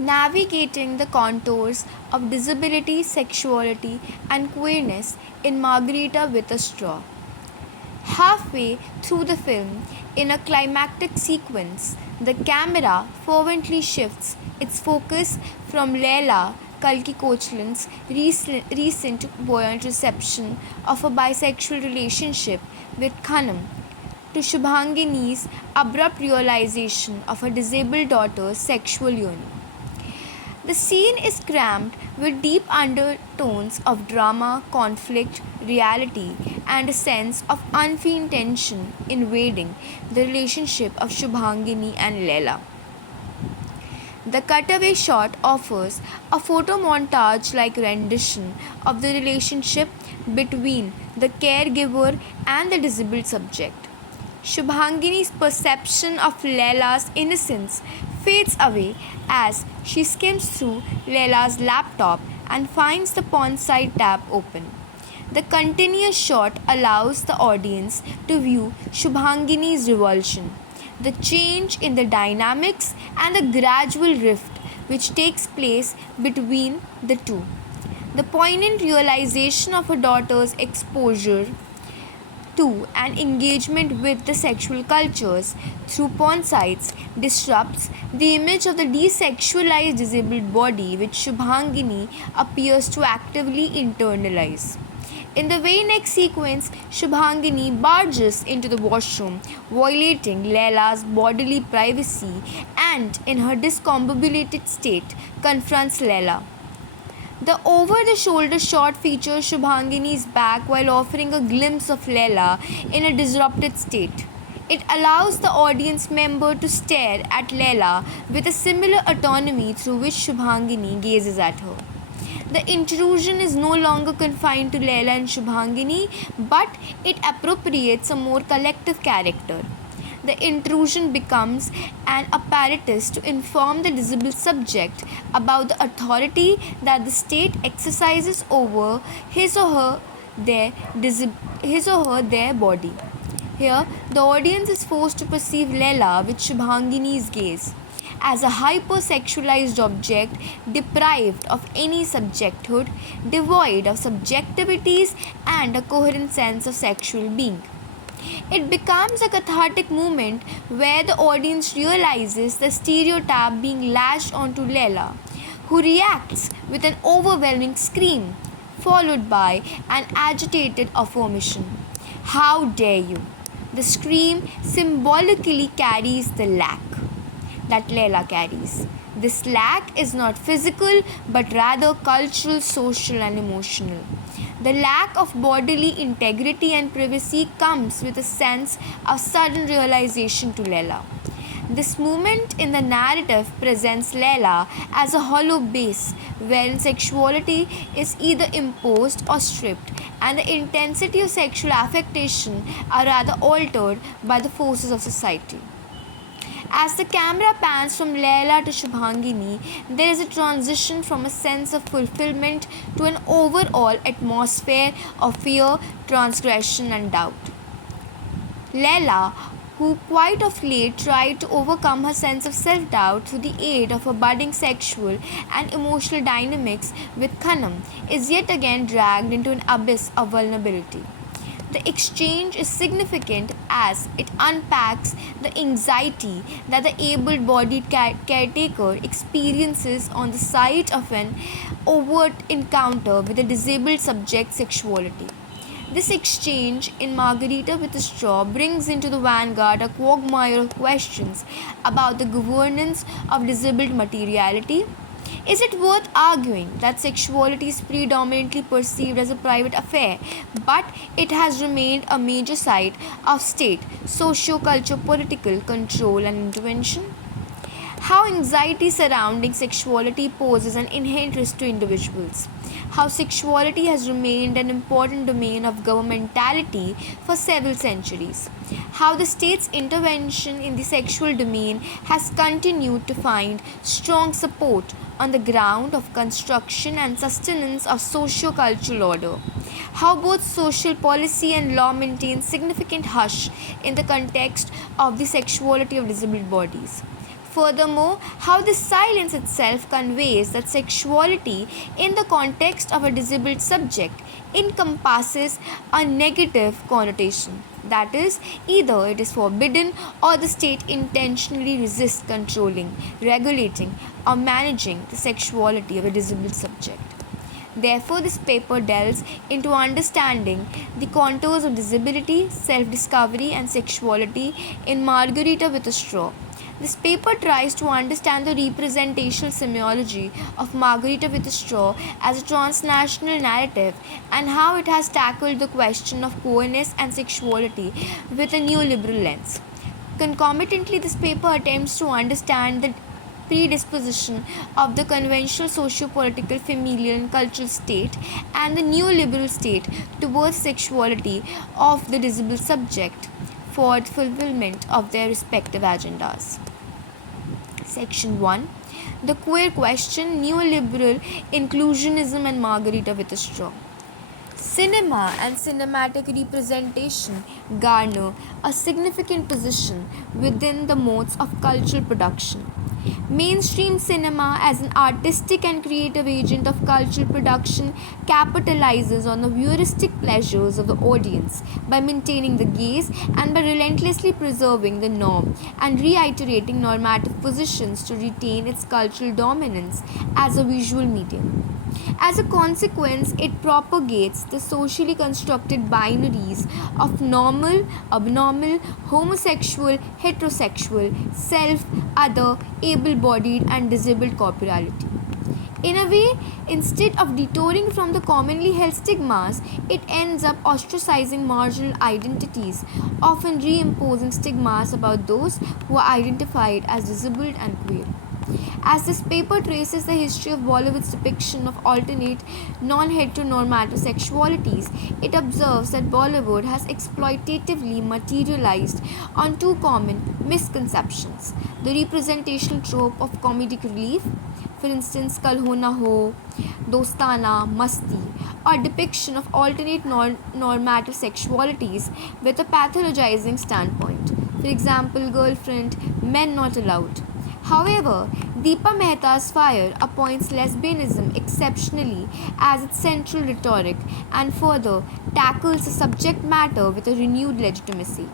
navigating the contours of disability, sexuality, and queerness in Margarita with a Straw. Halfway through the film, in a climactic sequence, the camera fervently shifts its focus from Leila Kalki Kochlin's recent buoyant reception of a bisexual relationship with Khanam to Shubhangini's abrupt realization of her disabled daughter's sexual yearning. The scene is crammed with deep undertones of drama, conflict, reality, and a sense of unfeigned tension invading the relationship of Shubhangini and Leila. The cutaway shot offers a photo montage like rendition of the relationship between the caregiver and the disabled subject. Shubhangini's perception of Leila's innocence fades away as she skims through Leila's laptop and finds the porn site tab open. The continuous shot allows the audience to view Shubhangini's revulsion, the change in the dynamics, and the gradual rift which takes place between the two. The poignant realization of her daughter's exposure to and engagement with the sexual cultures through porn sites disrupts the image of the de-sexualized disabled body which Shubhangini appears to actively internalize. In the very next sequence, Shubhangini barges into the washroom, violating Leila's bodily privacy, and in her discombobulated state confronts Leila. The over-the-shoulder shot features Shubhangini's back while offering a glimpse of Leila in a disrupted state. It allows the audience member to stare at Leila with a similar autonomy through which Shubhangini gazes at her. The intrusion is no longer confined to Leila and Shubhangini, but it appropriates a more collective character. The intrusion becomes an apparatus to inform the disabled subject about the authority that the state exercises over his or her their body. Here, the audience is forced to perceive Leila with Shubhangini's gaze as a hypersexualized object deprived of any subjecthood, devoid of subjectivities and a coherent sense of sexual being. It becomes a cathartic moment where the audience realizes the stereotype being lashed onto Leila, who reacts with an overwhelming scream, followed by an agitated affirmation. How dare you! The scream symbolically carries the lack that Leila carries. This lack is not physical but rather cultural, social, and emotional. The lack of bodily integrity and privacy comes with a sense of sudden realization to Leila. This moment in the narrative presents Leila as a hollow base wherein sexuality is either imposed or stripped, and the intensity of sexual affectation are rather altered by the forces of society. As the camera pans from Leila to Shubhangini, there is a transition from a sense of fulfillment to an overall atmosphere of fear, transgression, and doubt. Leila, who quite of late tried to overcome her sense of self-doubt through the aid of her budding sexual and emotional dynamics with Khanam, is yet again dragged into an abyss of vulnerability. The exchange is significant as it unpacks the anxiety that the able-bodied caretaker experiences on the sight of an overt encounter with a disabled subject's sexuality. This exchange in Margarita with a Straw brings into the vanguard a quagmire of questions about the governance of disabled materiality. Is it worth arguing that sexuality is predominantly perceived as a private affair, but it has remained a major site of state, socio-culture-political control and intervention? How anxiety surrounding sexuality poses an inherent risk to individuals. How sexuality has remained an important domain of governmentality for several centuries. How the state's intervention in the sexual domain has continued to find strong support on the ground of construction and sustenance of socio-cultural order. How both social policy and law maintain significant hush in the context of the sexuality of disabled bodies. Furthermore, how the silence itself conveys that sexuality in the context of a disabled subject encompasses a negative connotation. That is, either it is forbidden or the state intentionally resists controlling, regulating, or managing the sexuality of a disabled subject. Therefore, this paper delves into understanding the contours of disability, self discovery, and sexuality in Margarita with a Straw. This paper tries to understand the representational semiology of Margarita with a Straw as a transnational narrative and how it has tackled the question of queerness and sexuality with a neoliberal lens. Concomitantly, this paper attempts to understand the predisposition of the conventional socio-political familial and cultural state and the neoliberal state towards sexuality of the disabled subject for the fulfillment of their respective agendas. Section 1: The Queer Question, Neoliberal Inclusionism and Margarita with a Straw. Cinema and cinematic representation garner a significant position within the modes of cultural production. Mainstream cinema, as an artistic and creative agent of cultural production, capitalizes on the voyeuristic pleasures of the audience by maintaining the gaze and by relentlessly preserving the norm and reiterating normative positions to retain its cultural dominance as a visual medium. As a consequence, it propagates the socially constructed binaries of normal, abnormal, homosexual, heterosexual, self, other, able bodied, and disabled corporality. In a way, instead of detouring from the commonly held stigmas, it ends up ostracizing marginal identities, often reimposing stigmas about those who are identified as disabled and queer. As this paper traces the history of Bollywood's depiction of alternate, non heteronormative sexualities, it observes that Bollywood has exploitatively materialized on two common misconceptions: the representational trope of comedic relief, for instance, Kal Ho Na Ho, Dostana, Masti, or depiction of alternate normative sexualities with a pathologizing standpoint, for example, Girlfriend, Men Not Allowed. However, Deepa Mehta's Fire appoints lesbianism exceptionally as its central rhetoric and further tackles the subject matter with a renewed legitimacy.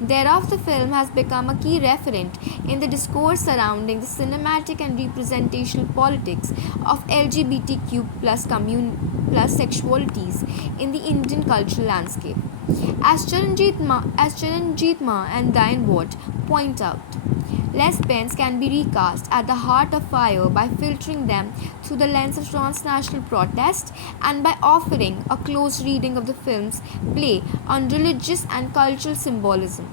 Thereof, the film has become a key referent in the discourse surrounding the cinematic and representational politics of LGBTQ plus sexualities in the Indian cultural landscape. As Charanjit Ma and Diane Watt point out, lesbians can be recast at the heart of Fire by filtering them through the lens of transnational protest and by offering a close reading of the film's play on religious and cultural symbolism.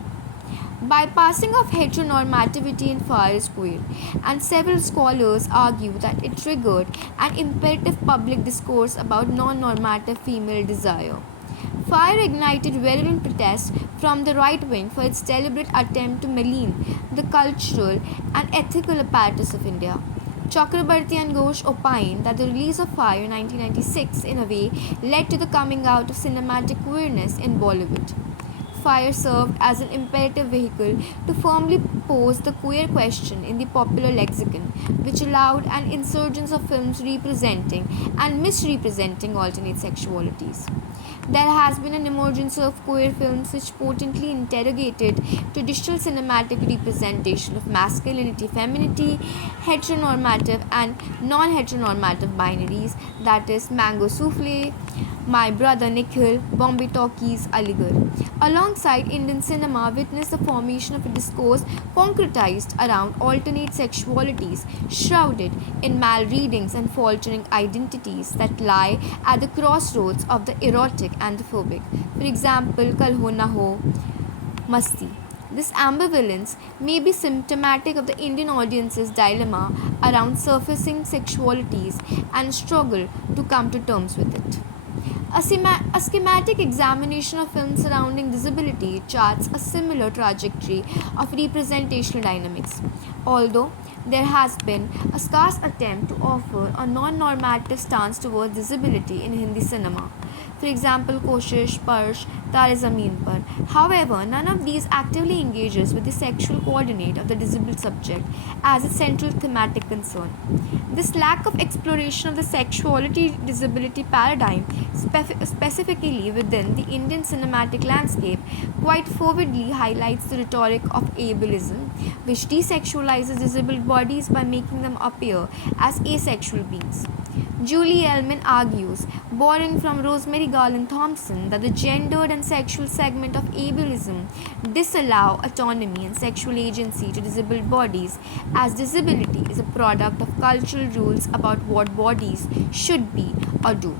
Bypassing of heteronormativity in Fire is queer, and several scholars argue that it triggered an imperative public discourse about non-normative female desire. Fire ignited virulent protest from the right wing for its deliberate attempt to malign the cultural and ethical apparatus of India. Chakrabarti and Ghosh opine that the release of Fire in 1996 in a way led to the coming out of cinematic queerness in Bollywood. Fire served as an imperative vehicle to firmly pose the queer question in the popular lexicon, which allowed an insurgence of films representing and misrepresenting alternate sexualities. There has been an emergence of queer films which potently interrogated traditional cinematic representation of masculinity, femininity, heteronormative and non-heteronormative binaries, that is Mango Souffle, My Brother Nikhil, Bombay Talkies, Aligarh. Alongside Indian cinema witnessed the formation of a discourse concretized around alternate sexualities, shrouded in malreadings and faltering identities that lie at the crossroads of the erotic and the phobic. For example, Kal Ho Na Ho, Masti. This ambivalence may be symptomatic of the Indian audience's dilemma around surfacing sexualities and struggle to come to terms with it. A schematic examination of films surrounding disability charts a similar trajectory of representational dynamics. Although there has been a scarce attempt to offer a non normative stance towards disability in Hindi cinema, for example, Koshish, Parsh, Tare Zameen Par. However, none of these actively engages with the sexual coordinate of the disabled subject as its central thematic concern. This lack of exploration of the sexuality disability paradigm, specifically within the Indian cinematic landscape, quite forwardly highlights the rhetoric of ableism, which desexualizes disabled bodies by making them appear as asexual beings. Julie Ellman argues, borrowing from Rosemary Garland Thompson, that the gendered and sexual segment of ableism disallow autonomy and sexual agency to disabled bodies, as disability is a product of cultural rules about what bodies should be or do.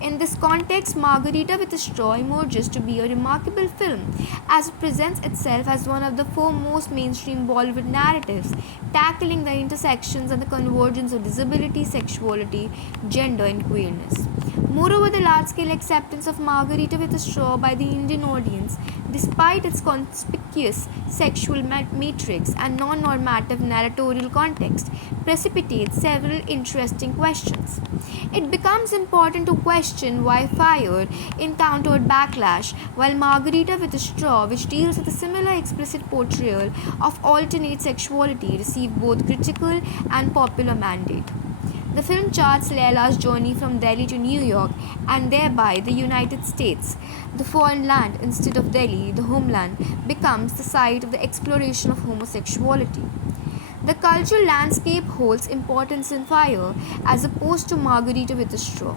In this context, Margarita with a Straw emerges to be a remarkable film as it presents itself as one of the foremost mainstream Bollywood narratives tackling the intersections and the convergence of disability, sexuality, gender, and queerness. Moreover, the large scale acceptance of Margarita with a Straw by the Indian audience, despite its conspicuous sexual matrix and non normative narratorial context, precipitates several interesting questions. It becomes important to question why Fire encountered backlash, while Margarita with a Straw, which deals with a similar explicit portrayal of alternate sexuality, received both critical and popular mandate. The film charts Layla's journey from Delhi to New York and thereby the United States. The foreign land, instead of Delhi, the homeland, becomes the site of the exploration of homosexuality. The cultural landscape holds importance in Fire as opposed to Margarita with a Straw.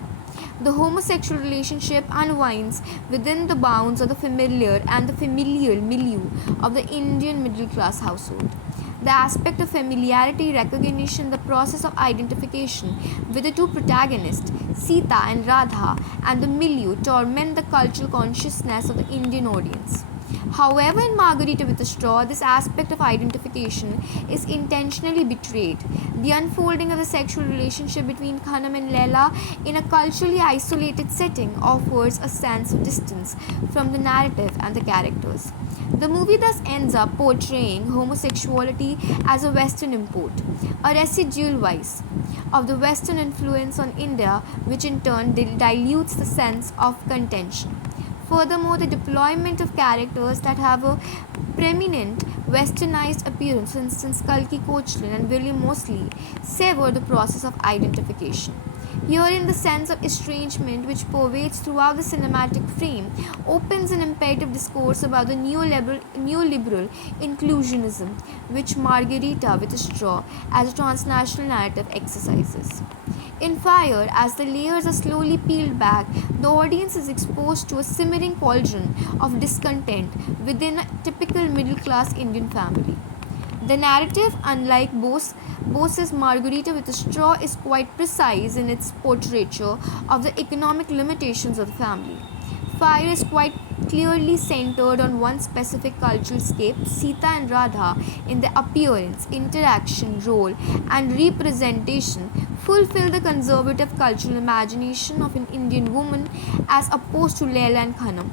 The homosexual relationship unwinds within the bounds of the familiar and the familial milieu of the Indian middle class household. The aspect of familiarity recognition, the process of identification with the two protagonists, Sita and Radha, and the milieu torment the cultural consciousness of the Indian audience. However, in Margarita with a Straw, this aspect of identification is intentionally betrayed. The unfolding of the sexual relationship between Khanam and Layla in a culturally isolated setting offers a sense of distance from the narrative and the characters. The movie thus ends up portraying homosexuality as a Western import, a residual vice of the Western influence on India, which in turn dilutes the sense of contention. Furthermore, the deployment of characters that have a preeminent westernized appearance, for instance Kalki Koechlin and William Moseley, sever the process of identification. Herein, the sense of estrangement which pervades throughout the cinematic frame opens an imperative discourse about the neoliberal inclusionism which Margarita with a Straw as a transnational narrative exercises. In Fire, as the layers are slowly peeled back, the audience is exposed to a simmering cauldron of discontent within a typical middle class Indian family. The narrative, unlike Bose's Margarita with a Straw, is quite precise in its portraiture of the economic limitations of the family. Fire is quite clearly centered on one specific cultural scape, Sita and Radha, in their appearance, interaction, role, and representation, fulfill the conservative cultural imagination of an Indian woman as opposed to Layla and Khanam.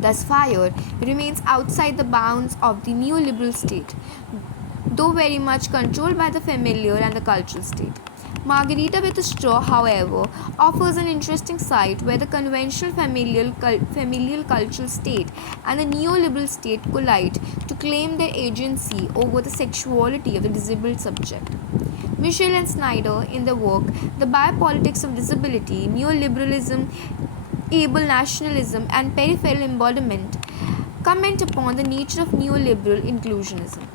Thus, Fire remains outside the bounds of the neoliberal state, though very much controlled by the familiar and the cultural state. Margarita with a Straw, however, offers an interesting site where the conventional familial cultural state and the neoliberal state collide to claim their agency over the sexuality of the disabled subject. Michel and Snyder, in their work The Biopolitics of Disability, Neoliberalism, Able Nationalism, and Peripheral Embodiment, comment upon the nature of neoliberal inclusionism.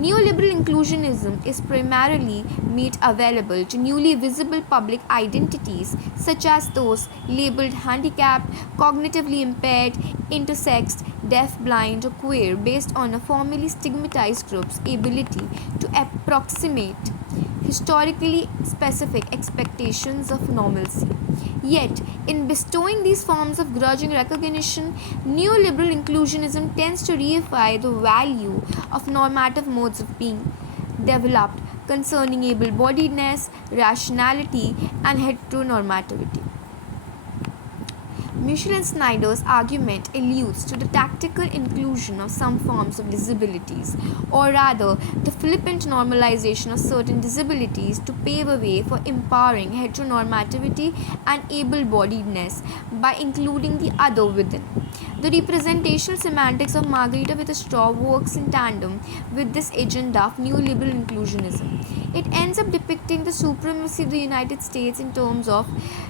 Neoliberal inclusionism is primarily made available to newly visible public identities such as those labeled handicapped, cognitively impaired, intersexed, deaf, blind, or queer based on a formerly stigmatized group's ability to approximate historically specific expectations of normalcy. Yet, in bestowing these forms of grudging recognition, neoliberal inclusionism tends to reify the value of normative modes of being developed concerning able bodiedness, rationality, and heteronormativity. Mitchell and Snyder's argument alludes to the tactical inclusion of some forms of disabilities, or rather, the flippant normalization of certain disabilities to pave a way for empowering heteronormativity and able bodiedness by including the other within. The representational semantics of Margarita with a straw works in tandem with this agenda of neoliberal inclusionism. It ends up depicting the supremacy of the United States in terms of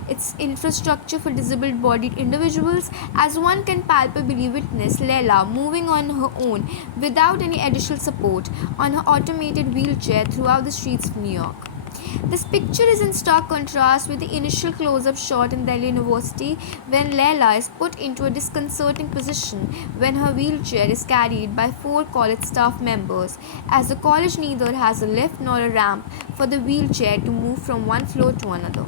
its infrastructure for disabled bodied individuals, as one can palpably witness Leila moving on her own without any additional support on her automated wheelchair throughout the streets of New York. This picture is in stark contrast with the initial close-up shot in Delhi University when Leila is put into a disconcerting position when her wheelchair is carried by 4 college staff members, as the college neither has a lift nor a ramp for the wheelchair to move from one floor to another.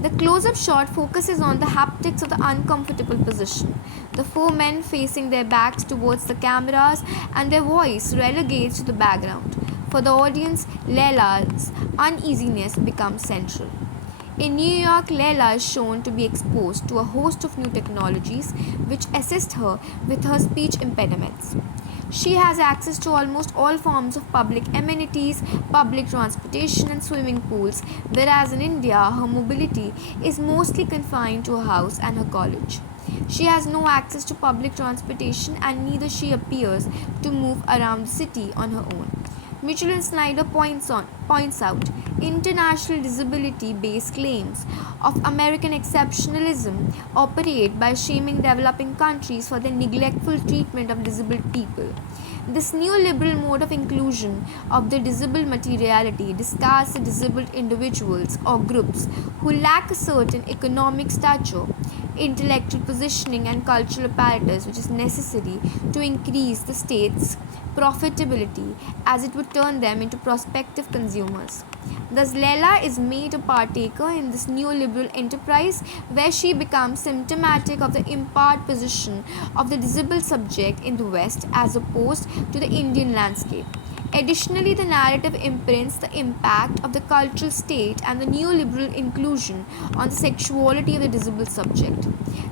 The close-up shot focuses on the haptics of the uncomfortable position, the 4 men facing their backs towards the cameras, and their voice relegates to the background. For the audience, Leila's uneasiness becomes central. In New York, Leila is shown to be exposed to a host of new technologies which assist her with her speech impediments. She has access to almost all forms of public amenities, public transportation, and swimming pools, whereas in India, her mobility is mostly confined to her house and her college. She has no access to public transportation, and neither she appears to move around the city on her own. Mitchell and Snyder points out international disability-based claims of American exceptionalism operate by shaming developing countries for their neglectful treatment of disabled people. This neoliberal mode of inclusion of the disabled materiality discards the disabled individuals or groups who lack a certain economic stature, intellectual positioning, and cultural apparatus which is necessary to increase the state's profitability, as it would turn them into prospective consumers. Thus, Leila is made a partaker in this neoliberal enterprise where she becomes symptomatic of the imparted position of the disabled subject in the West as opposed to the Indian landscape. Additionally, the narrative imprints the impact of the cultural state and the neoliberal inclusion on the sexuality of the disabled subject.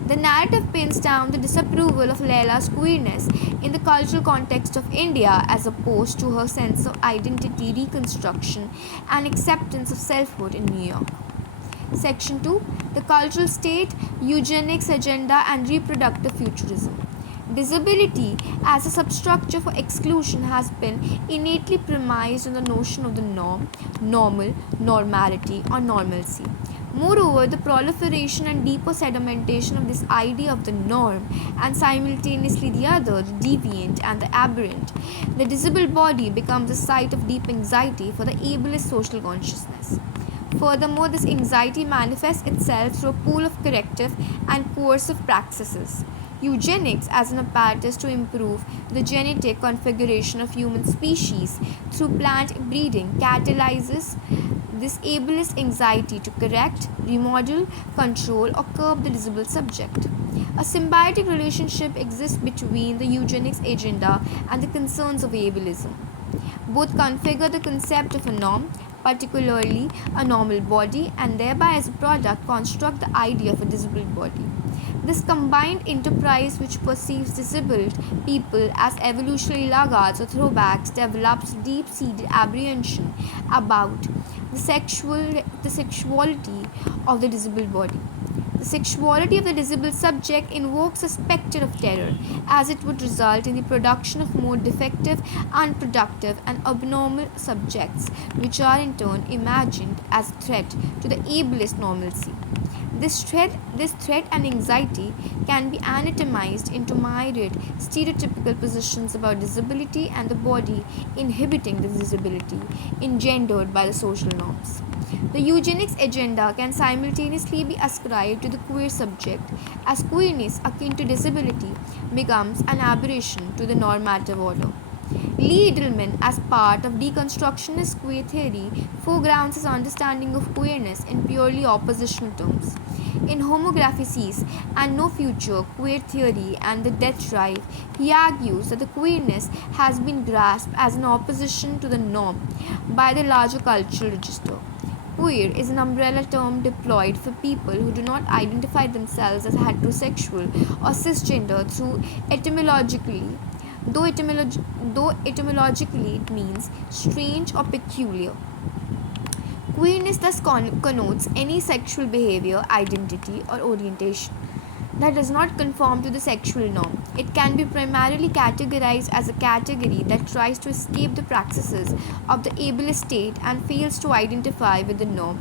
The narrative pins down the disapproval of Leila's queerness in the cultural context of India as opposed to her sense of identity reconstruction and acceptance of selfhood in New York. Section 2. The Cultural State, Eugenics Agenda and Reproductive Futurism. Disability as a substructure for exclusion has been innately premised on the notion of the norm, normal, normality, or normalcy. Moreover, the proliferation and deeper sedimentation of this idea of the norm and simultaneously the other, the deviant and the aberrant, the disabled body becomes a site of deep anxiety for the ableist social consciousness. Furthermore, this anxiety manifests itself through a pool of corrective and coercive practices. Eugenics as an apparatus to improve the genetic configuration of human species through plant breeding catalyzes this ableist anxiety to correct, remodel, control, or curb the disabled subject. A symbiotic relationship exists between the eugenics agenda and the concerns of ableism. Both configure the concept of a norm, particularly a normal body, and thereby as a product construct the idea of a disabled body. This combined enterprise, which perceives disabled people as evolutionary laggards or throwbacks, develops deep-seated apprehension about the sexuality of the disabled body. The sexuality of the disabled subject invokes a spectre of terror, as it would result in the production of more defective, unproductive, and abnormal subjects, which are in turn imagined as a threat to the ableist normalcy. This threat and anxiety can be anatomized into myriad stereotypical positions about disability and the body inhibiting the disability engendered by the social norms. The eugenics agenda can simultaneously be ascribed to the queer subject, as queerness akin to disability becomes an aberration to the normative order. Lee Edelman, as part of deconstructionist queer theory, foregrounds his understanding of queerness in purely oppositional terms. In Homographies and No Future, Queer Theory and the Death Drive, he argues that the queerness has been grasped as an opposition to the norm by the larger cultural register. Queer is an umbrella term deployed for people who do not identify themselves as heterosexual or cisgender through etymologically, though etymologically it means strange or peculiar. Queerness thus connotes any sexual behavior, identity, or orientation that does not conform to the sexual norm. It can be primarily categorized as a category that tries to escape the practices of the ableist state and fails to identify with the norm.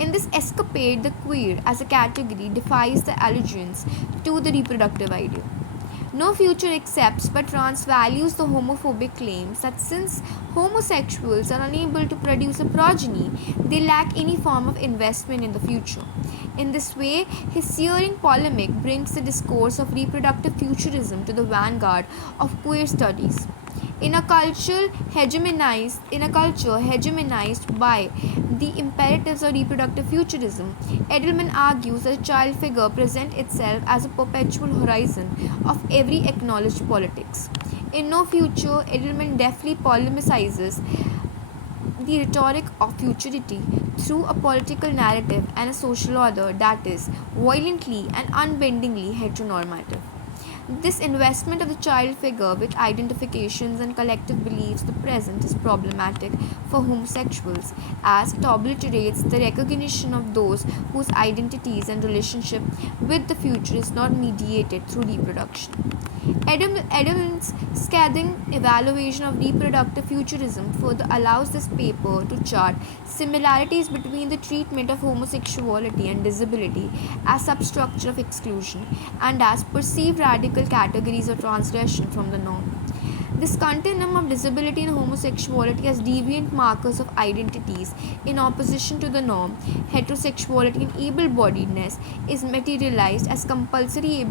In this escapade, the queer as a category defies the allegiance to the reproductive ideal. No future accepts but transvalues the homophobic claims that since homosexuals are unable to produce a progeny, they lack any form of investment in the future. In this way, his searing polemic brings the discourse of reproductive futurism to the vanguard of queer studies. In a culture hegemonized by the imperatives of reproductive futurism, Edelman argues that a child figure presents itself as a perpetual horizon of every acknowledged politics. In No Future, Edelman deftly polemicizes the rhetoric of futurity through a political narrative and a social order that is violently and unbendingly heteronormative. This investment of the child figure with identifications and collective beliefs the present is problematic for homosexuals as it obliterates the recognition of those whose identities and relationship with the future is not mediated through reproduction. Edelman's scathing evaluation of reproductive futurism further allows this paper to chart similarities between the treatment of homosexuality and disability as substructure of exclusion and as perceived radical categories of transgression from the norm. This continuum of disability and homosexuality as deviant markers of identities in opposition to the norm, heterosexuality and able-bodiedness, is materialized as compulsory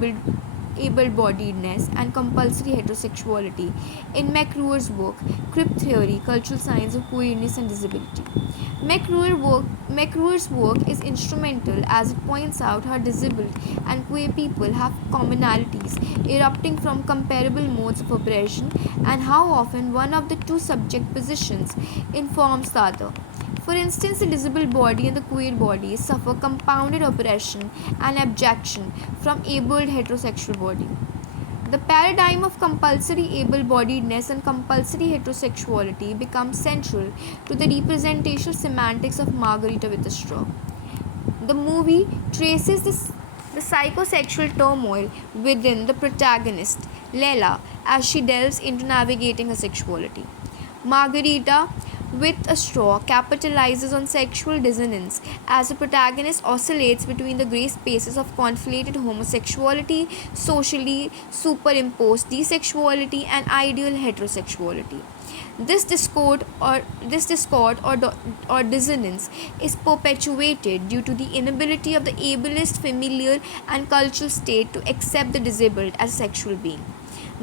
able-bodiedness and compulsory heterosexuality in McRuer's work Crip Theory, Cultural Science of Queerness and Disability. McRuer's work is instrumental as it points out how disabled and queer people have commonalities erupting from comparable modes of oppression and how often one of the two subject positions informs the other. For instance, the disabled body and the queer body suffer compounded oppression and abjection from abled heterosexual body. The paradigm of compulsory able-bodiedness and compulsory heterosexuality becomes central to the representational semantics of Margarita with a straw. The movie traces the psychosexual turmoil within the protagonist, Leila, as she delves into navigating her sexuality. Margarita with a straw capitalizes on sexual dissonance as the protagonist oscillates between the gray spaces of conflated homosexuality, socially superimposed desexuality, and ideal heterosexuality. This discord or dissonance is perpetuated due to the inability of the ableist familial and cultural state to accept the disabled as a sexual being.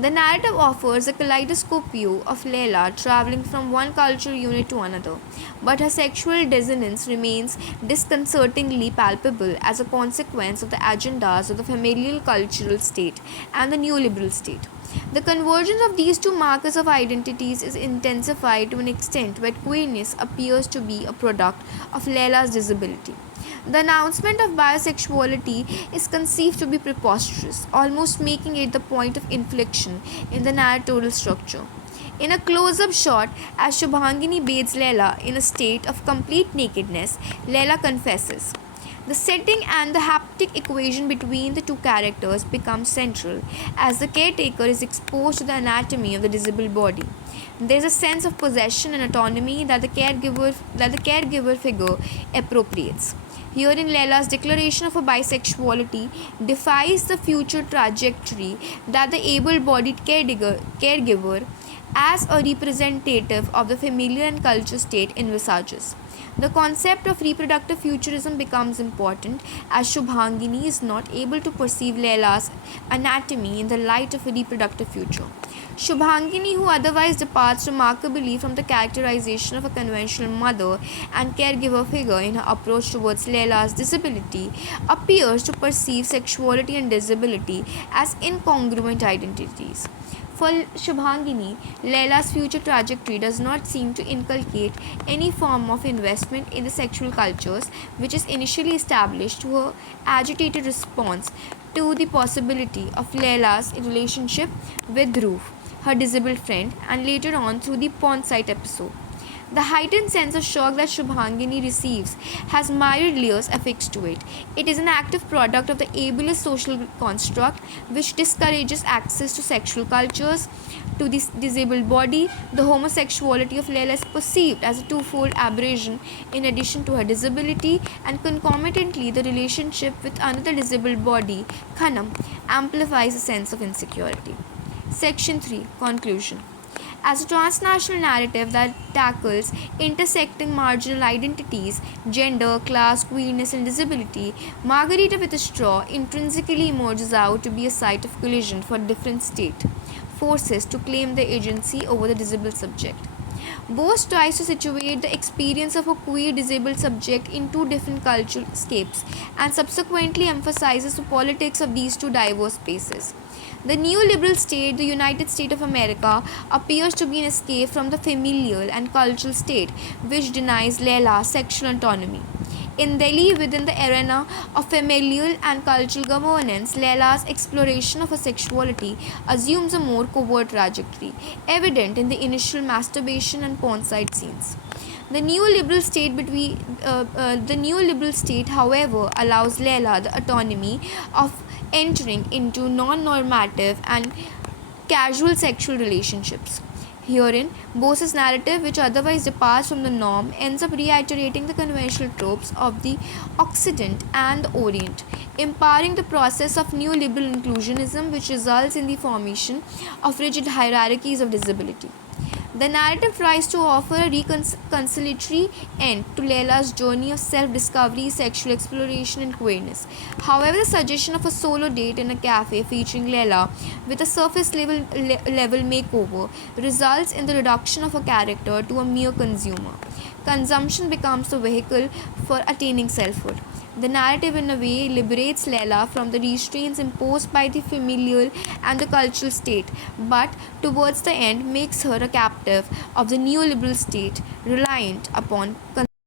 The narrative offers a kaleidoscope view of Leila traveling from one cultural unit to another, but her sexual dissonance remains disconcertingly palpable as a consequence of the agendas of the familial cultural state and the neoliberal state. The convergence of these two markers of identities is intensified to an extent where queerness appears to be a product of Leila's disability. The announcement of bisexuality is conceived to be preposterous, almost making it the point of inflection in the narratorial structure. In a close-up shot, as Shubhangini bathes Leila in a state of complete nakedness, Leila confesses. The setting and the haptic equation between the two characters becomes central as the caretaker is exposed to the anatomy of the disabled body. There is a sense of possession and autonomy that the caregiver figure appropriates. Herein, Leila's declaration of her bisexuality defies the future trajectory that the able-bodied caregiver as a representative of the familiar and culture state envisages. The concept of reproductive futurism becomes important as Shubhangini is not able to perceive Leila's anatomy in the light of a reproductive future. Shubhangini, who otherwise departs remarkably from the characterization of a conventional mother and caregiver figure in her approach towards Leila's disability, appears to perceive sexuality and disability as incongruent identities. For Shubhangini, Layla's future trajectory does not seem to inculcate any form of investment in the sexual cultures, which is initially established to her agitated response to the possibility of Layla's relationship with Roof, her disabled friend, and later on through the porn site episode. The heightened sense of shock that Shubhangini receives has myriad layers affixed to it. It is an active product of the ableist social construct which discourages access to sexual cultures, to the disabled body. The homosexuality of Leila is perceived as a twofold aberration in addition to her disability, and concomitantly the relationship with another disabled body, Khanam, amplifies a sense of insecurity. Section 3 Conclusion. As a transnational narrative that tackles intersecting marginal identities, gender, class, queerness, and disability, Margarita with a Straw intrinsically emerges out to be a site of collision for different state forces to claim their agency over the disabled subject. Bose tries to situate the experience of a queer disabled subject in two different cultural scapes and subsequently emphasizes the politics of these two diverse spaces. The neoliberal state, the United States of America, appears to be an escape from the familial and cultural state which denies Leila sexual autonomy. In Delhi, within the arena of familial and cultural governance, Leila's exploration of her sexuality assumes a more covert trajectory, evident in the initial masturbation and porn site scenes. The neoliberal state, however, allows Leila the autonomy of entering into non-normative and casual sexual relationships. Herein, Bose's narrative, which otherwise departs from the norm, ends up reiterating the conventional tropes of the Occident and the Orient, empowering the process of neoliberal inclusionism, which results in the formation of rigid hierarchies of disability. The narrative tries to offer a reconciliatory end to Leila's journey of self-discovery, sexual exploration, and queerness. However, the suggestion of a solo date in a cafe featuring Leila with a surface level makeover results in the reduction of a character to a mere consumer. Consumption becomes the vehicle for attaining selfhood. The narrative, in a way, liberates Leila from the restraints imposed by the familial and the cultural state, but towards the end makes her a captive of the neoliberal state, reliant upon